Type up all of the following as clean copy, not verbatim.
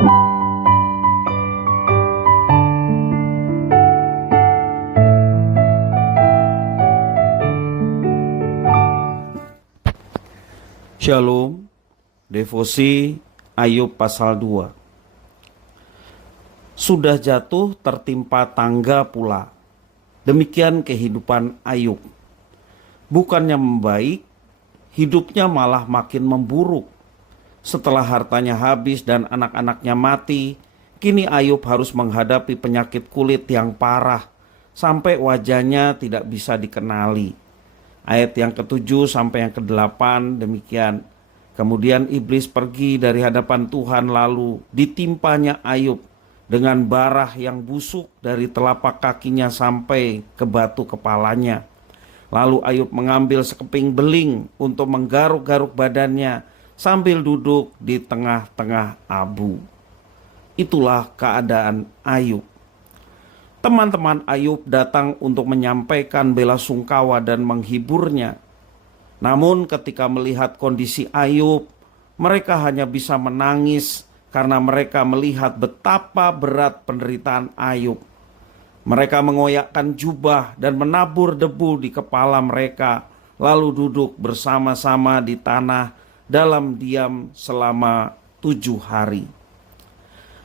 Shalom, devosi Ayub pasal 2. Sudah jatuh tertimpa tangga pula. Demikian kehidupan Ayub. Bukannya membaik, hidupnya malah makin memburuk. Setelah hartanya habis dan anak-anaknya mati, kini Ayub harus menghadapi penyakit kulit yang parah, sampai wajahnya tidak bisa dikenali. Ayat yang ke-7 sampai yang ke-8 demikian. Kemudian iblis pergi dari hadapan Tuhan, lalu ditimpanya Ayub dengan barah yang busuk dari telapak kakinya sampai ke batu kepalanya. Lalu Ayub mengambil sekeping beling untuk menggaruk-garuk badannya sambil duduk di tengah-tengah abu. Itulah keadaan Ayub. Teman-teman Ayub datang untuk menyampaikan bela sungkawa dan menghiburnya. Namun ketika melihat kondisi Ayub, mereka hanya bisa menangis karena mereka melihat betapa berat penderitaan Ayub. Mereka mengoyakkan jubah dan menabur debu di kepala mereka, lalu duduk bersama-sama di tanah dalam diam selama 7 hari.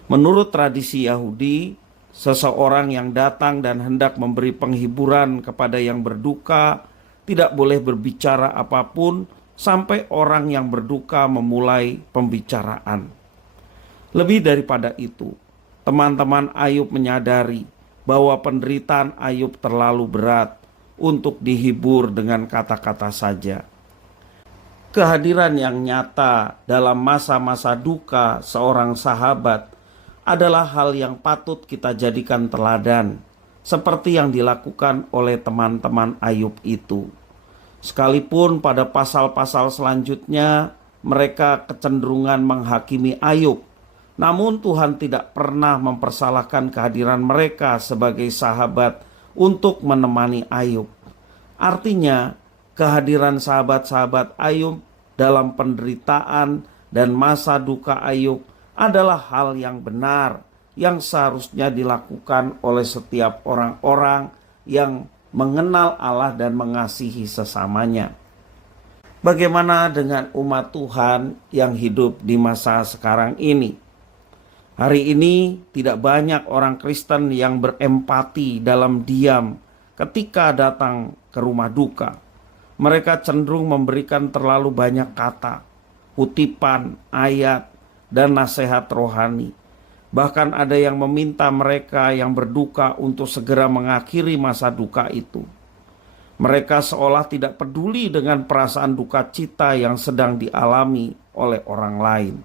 Menurut tradisi Yahudi, seseorang yang datang dan hendak memberi penghiburan kepada yang berduka tidak boleh berbicara apapun sampai orang yang berduka memulai pembicaraan. Lebih daripada itu, teman-teman Ayub menyadari bahwa penderitaan Ayub terlalu berat untuk dihibur dengan kata-kata saja. Kehadiran yang nyata dalam masa-masa duka seorang sahabat adalah hal yang patut kita jadikan teladan, seperti yang dilakukan oleh teman-teman Ayub itu. Sekalipun pada pasal-pasal selanjutnya mereka kecenderungan menghakimi Ayub, namun Tuhan tidak pernah mempersalahkan kehadiran mereka sebagai sahabat untuk menemani Ayub. Artinya, kehadiran sahabat-sahabat Ayub dalam penderitaan dan masa duka Ayub adalah hal yang benar yang seharusnya dilakukan oleh setiap orang-orang yang mengenal Allah dan mengasihi sesamanya. Bagaimana dengan umat Tuhan yang hidup di masa sekarang ini? Hari ini tidak banyak orang Kristen yang berempati dalam diam ketika datang ke rumah duka. Mereka cenderung memberikan terlalu banyak kata, kutipan, ayat, dan nasihat rohani. Bahkan ada yang meminta mereka yang berduka untuk segera mengakhiri masa duka itu. Mereka seolah tidak peduli dengan perasaan duka cita yang sedang dialami oleh orang lain.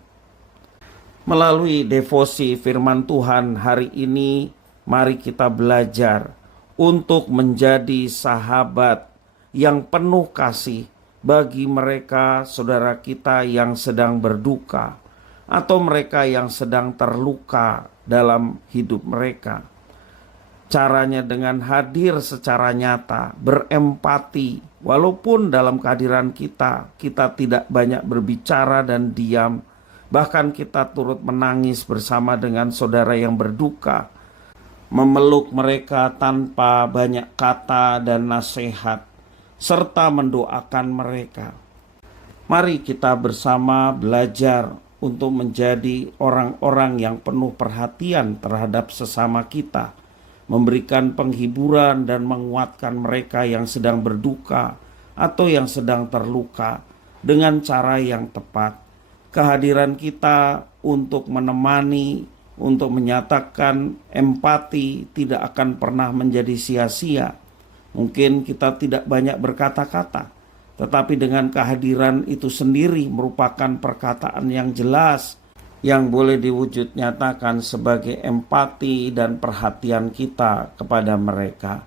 Melalui devosi firman Tuhan hari ini, mari kita belajar untuk menjadi sahabat yang penuh kasih bagi mereka saudara kita yang sedang berduka, atau mereka yang sedang terluka dalam hidup mereka. Caranya dengan hadir secara nyata, berempati, walaupun dalam kehadiran kita tidak banyak berbicara dan diam, bahkan kita turut menangis bersama dengan saudara yang berduka, memeluk mereka tanpa banyak kata dan nasihat, serta mendoakan mereka. Mari kita bersama belajar untuk menjadi orang-orang yang penuh perhatian terhadap sesama kita, memberikan penghiburan dan menguatkan mereka yang sedang berduka atau yang sedang terluka dengan cara yang tepat. Kehadiran kita untuk menemani, untuk menyatakan empati tidak akan pernah menjadi sia-sia. Mungkin kita tidak banyak berkata-kata, tetapi dengan kehadiran itu sendiri merupakan perkataan yang jelas yang boleh diwujud nyatakan sebagai empati dan perhatian kita kepada mereka.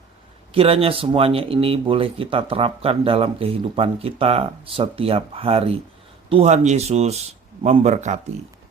Kiranya semuanya ini boleh kita terapkan dalam kehidupan kita setiap hari. Tuhan Yesus memberkati.